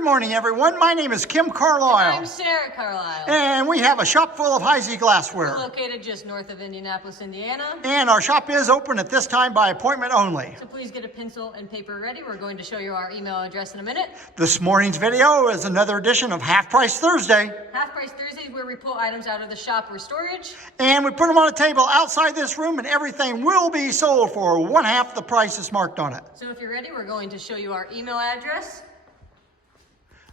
Good morning, everyone. My name is Kim Carlisle. And I'm Sarah Carlisle. And we have a shop full of Heisey glassware. We're located just north of Indianapolis, Indiana. And our shop is open at this time by appointment only. So please get a pencil and paper ready. We're going to show you our email address in a minute. This morning's video is another edition of Half Price Thursday. Half Price Thursday is where we pull items out of the shop or storage. And we put them on a table outside this room, and everything will be sold for one half the price is marked on it. So if you're ready, we're going to show you our email address.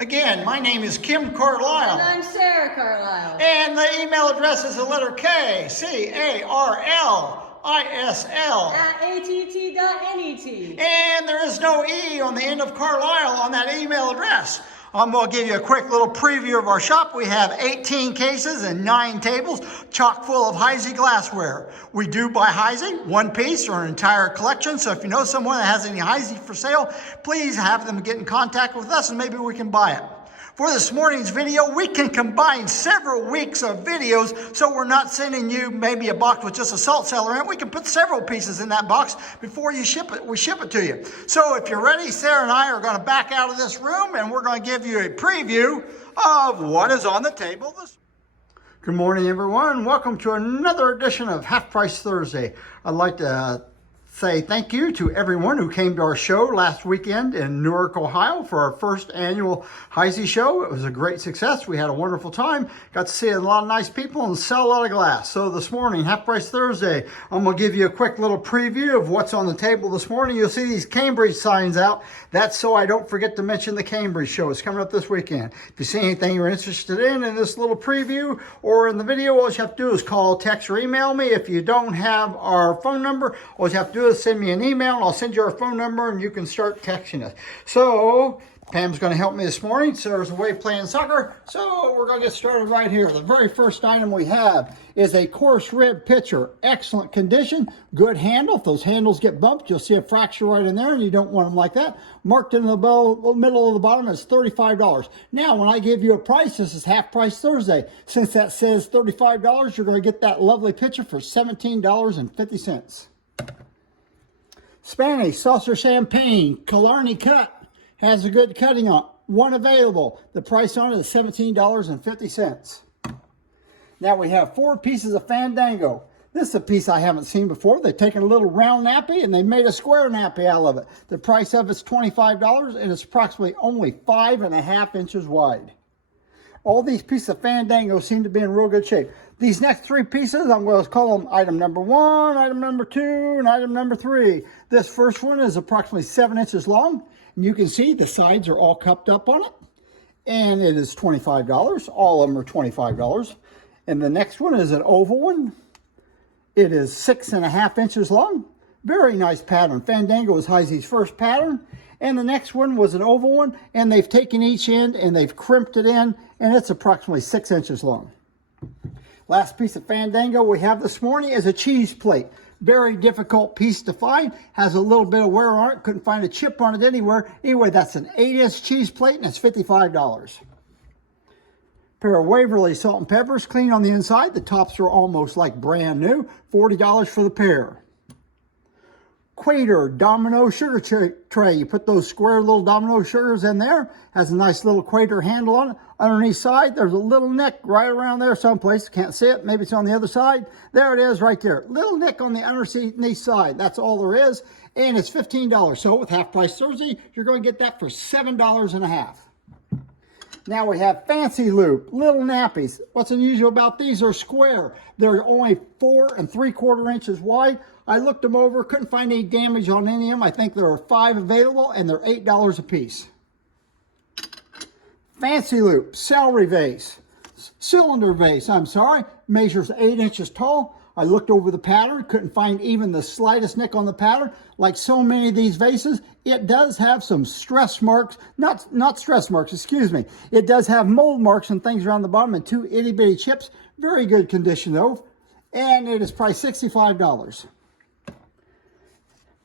Again, my name is Kim Carlisle. And I'm Sarah Carlisle. And the email address is the letter K, C-A-R-L-I-S-L. At att.net. And there is no E on the end of Carlisle on that email address. I'm going to give you a quick little preview of our shop. We have 18 cases and 9 tables, chock full of Heisey glassware. We do buy Heisey, one piece or an entire collection. So if you know someone that has any Heisey for sale, please have them get in contact with us and maybe we can buy it. For this morning's video, we can combine several weeks of videos, so we're not sending you maybe a box with just a salt cellar in it. We can put several pieces in that box before you ship it. We ship it to you. So if you're ready, Sarah and I are going to back out of this room, and we're going to give you a preview of what is on the table this. Good morning, everyone. Welcome to another edition of Half Price Thursday. I'd like to say thank you to everyone who came to our show last weekend in Newark, Ohio for our first annual Heisey show. It was a great success. We had a wonderful time. Got to see a lot of nice people and sell a lot of glass. So this morning, Half Price Thursday, I'm going to give you a quick little preview of what's on the table this morning. You'll see these Cambridge signs out. That's so I don't forget to mention the Cambridge show. It's coming up this weekend. If you see anything you're interested in this little preview or in the video, all you have to do is call, text, or email me. If you don't have our phone number, all you have to do is send me an email and I'll send you our phone number and you can start texting us. So Pam's going to help me this morning. Sarah's away playing soccer. So we're going to get started right here. The very first item we have is a coarse rib pitcher. Excellent condition. Good handle. If those handles get bumped, you'll see a fracture right in there and you don't want them like that. Marked in the middle of the bottom is $35. Now, when I give you a price, this is Half Price Thursday. Since that says $35, you're going to get that lovely pitcher for $17.50. Spanish Saucer Champagne, Killarney cut, has a good cutting on it. One available. The price on it is $17.50. Now we have 4 pieces of Fandango. This is a piece I haven't seen before. They've taken a little round nappy and they made a square nappy out of it. The price of it's $25 and it's approximately only 5.5 inches wide. All these pieces of Fandango seem to be in real good shape. These next 3 pieces, I'm going to call them item number 1, item number 2, and item number 3. This first one is approximately 7 inches long. And you can see the sides are all cupped up on it. And it is $25. All of them are $25. And the next one is an oval one. It is 6.5 inches long. Very nice pattern. Fandango is Heisey's first pattern. And the next one was an oval one. And they've taken each end and they've crimped it in. And it's approximately 6 inches long. Last piece of Fandango we have this morning is a cheese plate. Very difficult piece to find. Has a little bit of wear on it. Couldn't find a chip on it anywhere. Anyway, that's an 8-inch cheese plate and it's $55. Pair of Waverly salt and peppers, clean on the inside. The tops are almost like brand new. $40 for the pair. Quaker domino sugar tray. You put those square little domino sugars in there. Has a nice little Quaker handle on it. Underneath side, there's a little nick right around there someplace. Can't see it. Maybe it's on the other side. There it is right there. Little nick on the underneath side. That's all there is. And it's $15. So with Half Price Thursday, you're going to get that for $7.50. Now we have Fancy Loop, little nappies. What's unusual about these are square. They're only 4 3/4 inches wide. I looked them over, couldn't find any damage on any of them. I think there are 5 available and they're $8 a piece. Fancy Loop, cylinder vase, measures 8 inches tall. I looked over the pattern, couldn't find even the slightest nick on the pattern. Like so many of these vases, it does have some stress marks, not stress marks, excuse me. It does have mold marks and things around the bottom and 2 itty bitty chips. Very good condition though. And it is priced $65.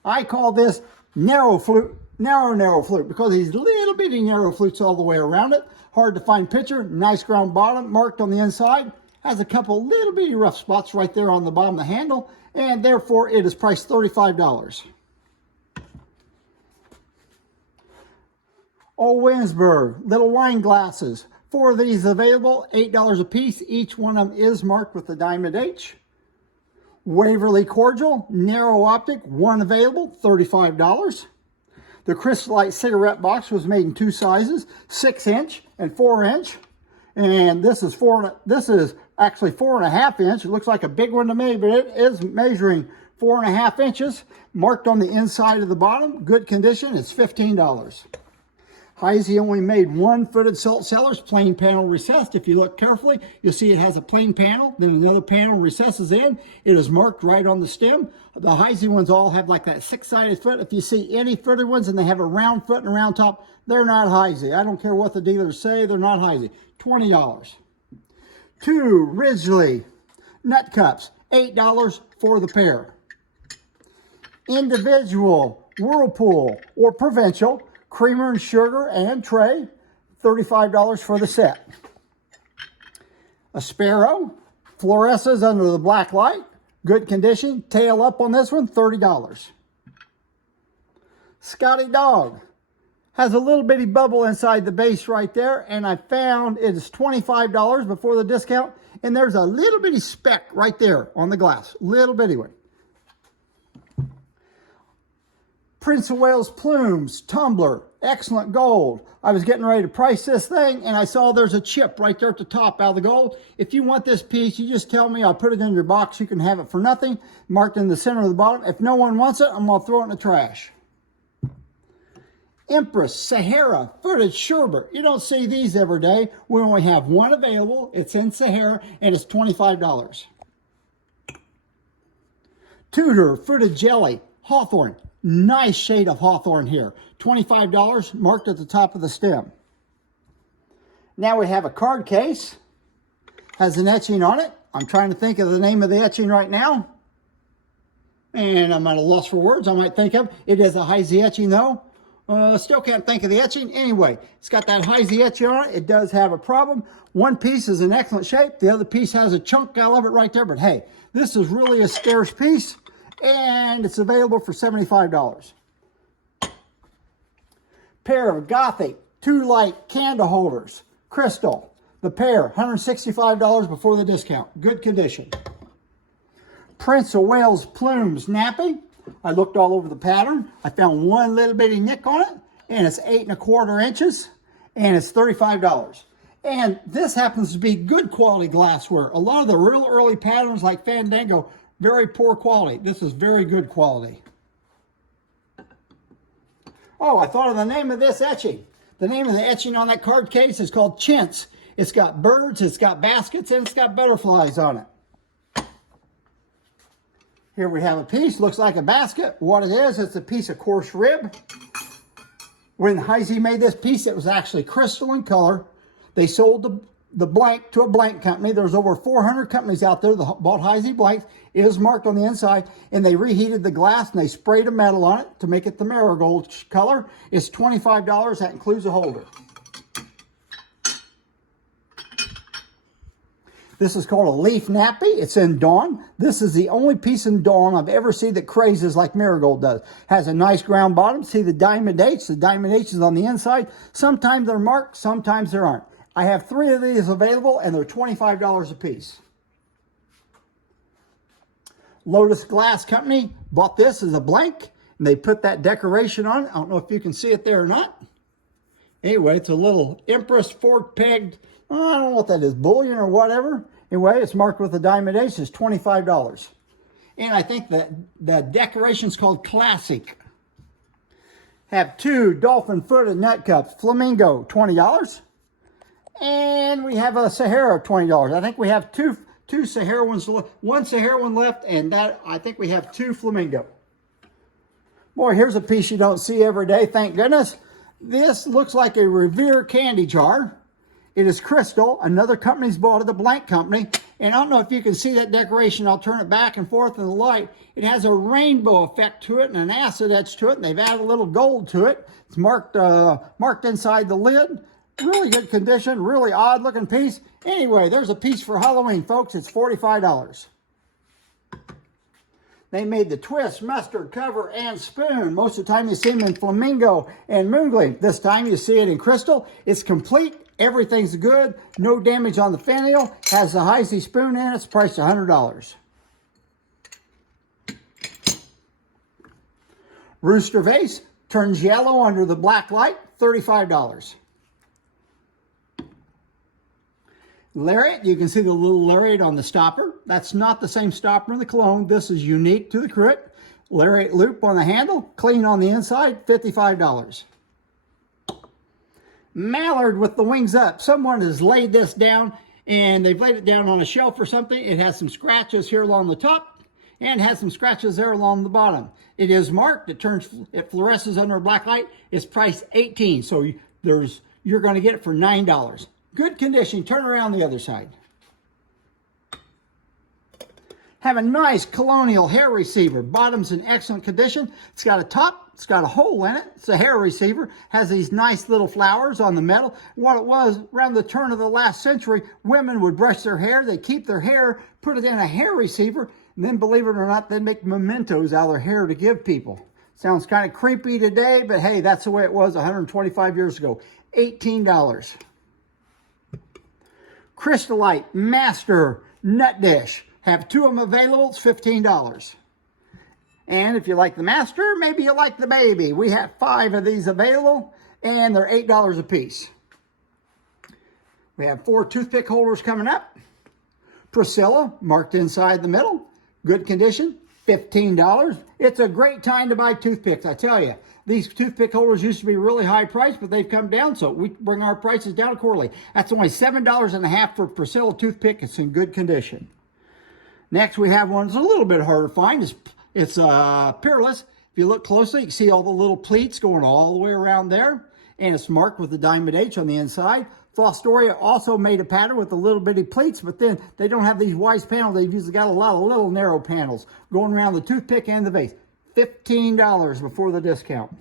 I call this narrow flute because these little bitty narrow flutes all the way around it. Hard to find pitcher, nice ground bottom, marked on the inside. Has a couple little bitty rough spots right there on the bottom of the handle, and therefore it is priced $35. Old Winsburg, little wine glasses. 4 of these available, $8 a piece. Each one of them is marked with the Diamond H. Waverly Cordial, narrow optic, 1 available, $35. The Crystallite cigarette box was made in 2 sizes, 6-inch and 4-inch. And this is actually 4.5 inch. It looks like a big one to me, but it is measuring 4.5 inches. Marked on the inside of the bottom, good condition. It's $15. Heisey only made 1 footed salt cellars, plain panel recessed. If you look carefully, you'll see it has a plain panel, then another panel recesses in. It is marked right on the stem. The Heisey ones all have like that 6-sided foot. If you see any footed ones and they have a round foot and a round top, they're not Heisey. I don't care what the dealers say, they're not Heisey. $20. 2 Ridgely nut cups, $8 for the pair. Individual Whirlpool or Provincial creamer and sugar and tray, $35 for the set. A Sparrow, fluoresces under the black light, good condition, tail up on this one, $30. Scotty Dog has a little bitty bubble inside the base right there, and I found it is $25 before the discount, and there's a little bitty speck right there on the glass, little bitty one. Prince of Wales Plumes Tumbler, excellent gold. I was getting ready to price this thing and I saw there's a chip right there at the top out of the gold. If you want this piece, you just tell me, I'll put it in your box. You can have it for nothing, marked in the center of the bottom. If no one wants it, I'm gonna throw it in the trash. Empress Sahara footed sherbet. You don't see these every day. We only have 1 available. It's in Sahara and it's $25. Tudor footed jelly, Hawthorne. Nice shade of hawthorn here. $25, marked at the top of the stem. Now we have a card case. Has an etching on it. I'm trying to think of the name of the etching right now. And I'm at a loss for words. I might think of it. Is a Heisey etching though. Still can't think of the etching. Anyway, it's got that Heisey etching on it. It does have a problem. One piece is in excellent shape. The other piece has a chunk out of it right there. But hey, this is really a scarce piece. And it's available for $75. Pair of Gothic 2 light candle holders, crystal. The pair, $165 before the discount. Good condition. Prince of Wales Plumes nappy. I looked all over the pattern. I found 1 little bitty nick on it, and it's 8¼ inches, and it's $35. And this happens to be good quality glassware. A lot of the real early patterns like Fandango, very poor quality. This is very good quality. Oh, I thought of the name of this etching. The name of the etching on that card case is called Chintz. It's got birds, it's got baskets, and it's got butterflies on it. Here we have a piece, looks like a basket. What it is, it's a piece of coarse rib. When Heisey made this piece, it was actually crystalline color. They sold the blank to a blank company. There's over 400 companies out there that bought Heisey blanks. It is marked on the inside, and they reheated the glass and they sprayed a metal on it to make it the marigold color. It's $25. That includes a holder. This is called a leaf nappy. It's in Dawn. This is the only piece in Dawn I've ever seen that crazes like marigold does. Has a nice ground bottom. See the Diamond H? The Diamond H is on the inside. Sometimes they're marked, sometimes there aren't. I have 3 of these available, and they're $25 a piece. Lotus Glass Company bought this as a blank, and they put that decoration on it. I don't know if you can see it there or not. Anyway, it's a little Empress fork-pegged, I don't know what that is, bullion or whatever. Anyway, it's marked with a Diamond H. It's $25. And I think that the decoration's called Classic. Have 2 dolphin-footed nut cups, Flamingo, $20. And we have a Sahara, $20. I think we have two Sahara ones, 1 Sahara one left, and that I think we have 2 Flamingo. Boy, here's a piece you don't see every day, thank goodness. This looks like a Revere candy jar. It is crystal. Another company's bought it, the blank company. And I don't know if you can see that decoration. I'll turn it back and forth in the light. It has a rainbow effect to it and an acid etch to it. And they've added a little gold to it. It's marked inside the lid. Really good condition. Really odd looking piece. Anyway, there's a piece for Halloween, folks. It's $45. They made the twist, mustard, cover, and spoon. Most of the time you see them in flamingo and moongleam. This time you see it in crystal. It's complete. Everything's good. No damage on the finial. Has the Heisey spoon in it. It's priced $100. Rooster vase. Turns yellow under the black light. $35. Lariat, you can see the little lariat on the stopper. That's not the same stopper in the cologne. This is unique to the crit. Lariat loop on the handle, clean on the inside, $55. Mallard with the wings up. Someone has laid this down and they've laid it down on a shelf or something. It has some scratches here along the top and has some scratches there along the bottom. It is marked. It fluoresces under a black light. It's priced $18. So you're going to get it for $9. Good condition. Turn around the other side. Have a nice colonial hair receiver. Bottom's in excellent condition. It's got a top. It's got a hole in it. It's a hair receiver. Has these nice little flowers on the metal. What it was, around the turn of the last century, women would brush their hair. They keep their hair, put it in a hair receiver, and then, believe it or not, they make mementos out of their hair to give people. Sounds kind of creepy today, but hey, that's the way it was 125 years ago. $18. Crystallite Master Nut Dish. Have two of them available. It's $15. And if you like the Master, maybe you like the Baby. We have 5 of these available, and they're $8 a piece. We have 4 toothpick holders coming up. Priscilla, marked inside the middle. Good condition, $15. It's a great time to buy toothpicks, I tell you. These toothpick holders used to be really high priced, but they've come down, so we bring our prices down accordingly. That's only $7.50 for Priscilla toothpick. It's in good condition. Next, we have one that's a little bit harder to find. It's Peerless. If you look closely, you can see all the little pleats going all the way around there, and it's marked with the Diamond H on the inside. Fostoria also made a pattern with the little bitty pleats, but then they don't have these wide panels. They've usually got a lot of little narrow panels going around the toothpick and the vase. $15 before the discount.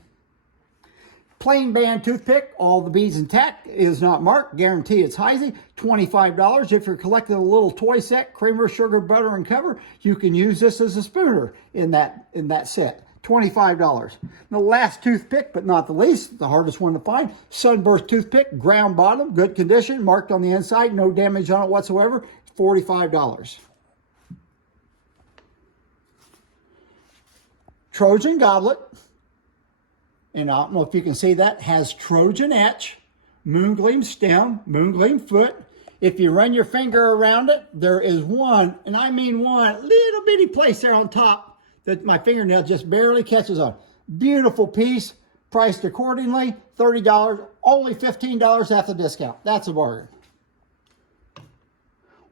Plain band toothpick, all the beads intact, is not marked. Guarantee it's Heisey. $25. If you're collecting a little toy set, creamer, sugar, butter, and cover, you can use this as a spooner in that set. $25. The last toothpick, but not the least, the hardest one to find, Sunburst toothpick, ground bottom, good condition, marked on the inside, no damage on it whatsoever, $45. Trojan goblet, and I don't know if you can see that, has Trojan etch, moongleam stem, moongleam foot. If you run your finger around it, there is one, and I mean one, little bitty place there on top that my fingernail just barely catches on. Beautiful piece, priced accordingly, $30, only $15 after discount. That's a bargain.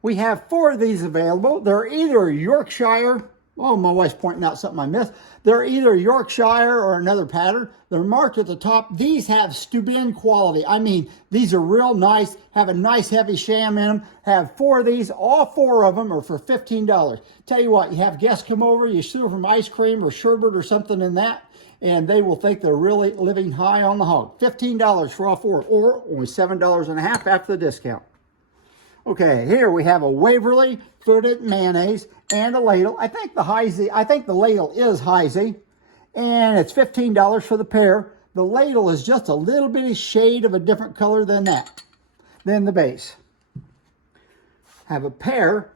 We have 4 of these available. They're either Yorkshire, oh, my wife's pointing out something I missed. They're either Yorkshire or another pattern. They're marked at the top. These have Steuben quality. I mean, these are real nice, have a nice heavy sham in them. Have 4 of these. All 4 of them are for $15. Tell you what, you have guests come over, you serve them ice cream or sherbet or something in that, and they will think they're really living high on the hog. $15 for all 4, or only $7.50 after the discount. Okay, here we have a Waverly footed mayonnaise and a ladle. I think the ladle is Heisey, and it's $15 for the pair. The ladle is just a little bitty shade of a different color than the base. Have a pair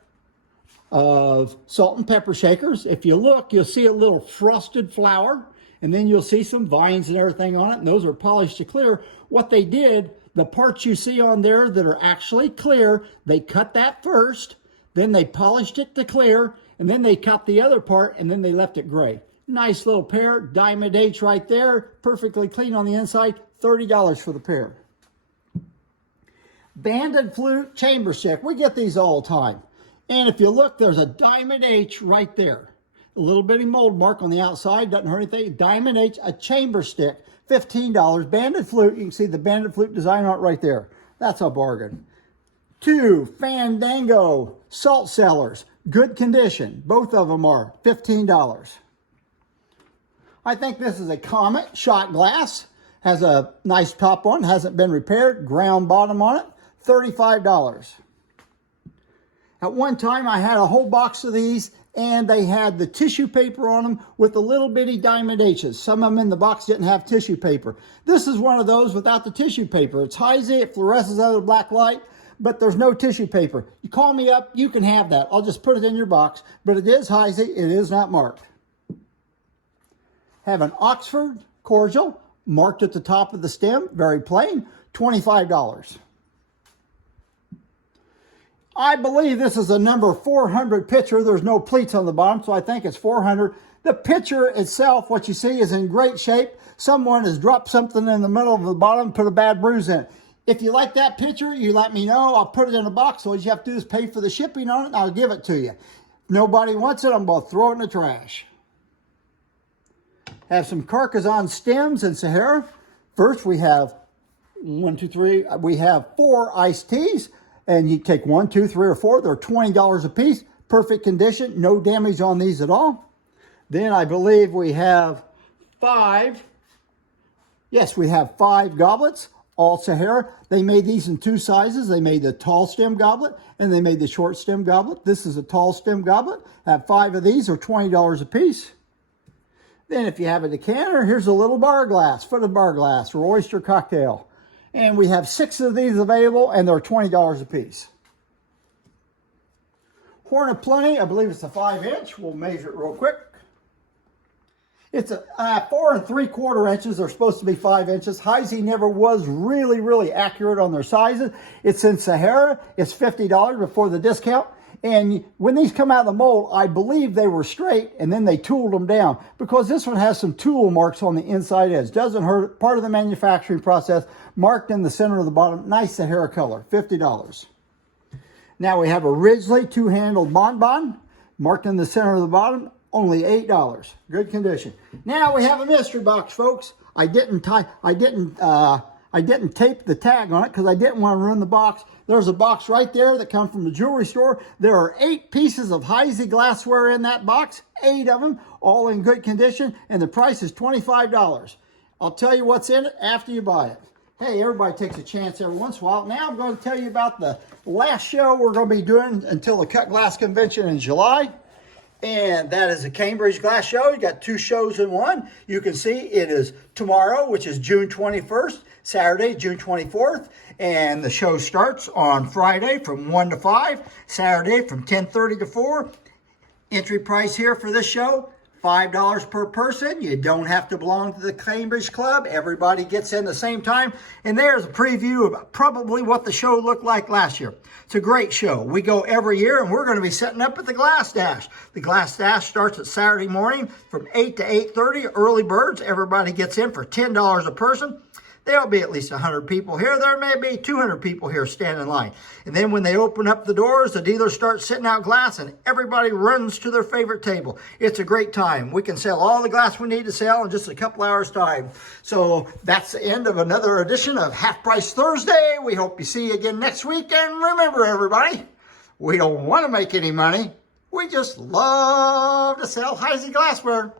of salt and pepper shakers. If you look, you'll see a little frosted flower, and then you'll see some vines and everything on it, and those are polished to clear. What they did, the parts you see on there that are actually clear, they cut that first, then they polished it to clear, and then they cut the other part, and then they left it gray. Nice little pair, Diamond H right there, perfectly clean on the inside, $30 for the pair. Banded flute chamber stick. We get these all the time. And if you look, there's a Diamond H right there. A little bitty mold mark on the outside, doesn't hurt anything. Diamond H, a chamber stick, $15. Banded flute, you can see the banded flute design on it right there. That's a bargain. 2 Fandango salt cellars, good condition. Both of them are $15. I think this is a Comet shot glass. Has a nice top on, hasn't been repaired, ground bottom on it, $35. At one time, I had a whole box of these. and they had the tissue paper on them with the little bitty diamond H's. Some of them in the box didn't have tissue paper. This is one of those without the tissue paper. It's Heisey, it fluoresces under the black light, but there's no tissue paper. You call me up, you can have that. I'll just put it in your box, but it is Heisey, it is not marked. Have an Oxford cordial, marked at the top of the stem, very plain, $25. I believe this is a number 400 pitcher. There's no pleats on the bottom, so I think it's 400. The pitcher itself, what you see, is in great shape. Someone has dropped something in the middle of the bottom, put a bad bruise in it. If you like that pitcher, you let me know. I'll put it in a box. All you have to do is pay for the shipping on it, and I'll give it to you. If nobody wants it, I'm going to throw it in the trash. Have some Carcassonne stems in Sahara. First, we have 1, 2, 3. We have 4 iced teas, and you take 1, 2, 3, or 4. They're $20 a piece. Perfect condition. No damage on these at all. Then I believe we have 5. Yes, we have 5 goblets, all Sahara. They made these in 2 sizes. They made the tall stem goblet, and they made the short stem goblet. This is a tall stem goblet. Have 5 of these, are $20 a piece. Then if you have a decanter, here's a little bar glass, footed bar glass, or oyster cocktail. And we have 6 of these available, and they're $20 a piece. Horn of Plenty, I believe it's a 5-inch. We'll measure it real quick. It's a 4 3/4 inches. They're supposed to be 5 inches. Heisey never was really accurate on their sizes. It's in Sahara. It's $50 before the discount. And when these come out of the mold, I believe they were straight, and then they tooled them down, because this one has some tool marks on the inside edge. Doesn't hurt. Part of the manufacturing process, marked in the center of the bottom. Nice Sahara color, $50. Now we have a Ridgely 2-handled bonbon, marked in the center of the bottom, only $8. Good condition. Now we have a mystery box, folks. I didn't tape the tag on it because I didn't want to ruin the box. There's a box right there that comes from the jewelry store. There are 8 pieces of Heisey glassware in that box, 8 of them, all in good condition, and the price is $25. I'll tell you what's in it after you buy it. Hey, everybody takes a chance every once in a while. Now I'm going to tell you about the last show we're going to be doing until the Cut Glass Convention in July. And that is the Cambridge Glass Show. You got 2 shows in one. You can see it is tomorrow, which is June 21st, Saturday, June 24th. And the show starts on Friday from 1 to 5, Saturday from 10:30 to 4. Entry price here for this show, $5 per person. You don't have to belong to the Cambridge Club. Everybody gets in the same time. And there's a preview of probably what the show looked like last year. It's a great show. We go every year, and we're going to be setting up at the Glass Dash. The Glass Dash starts at Saturday morning from 8 to 8:30. Early birds. Everybody gets in for $10 a person. There'll be at least 100 people here. There may be 200 people here standing in line. And then when they open up the doors, the dealers start sitting out glass, and everybody runs to their favorite table. It's a great time. We can sell all the glass we need to sell in just a couple hours' time. So that's the end of another edition of Half Price Thursday. We hope you see you again next week. And remember, everybody, we don't want to make any money. We just love to sell Heisey glassware.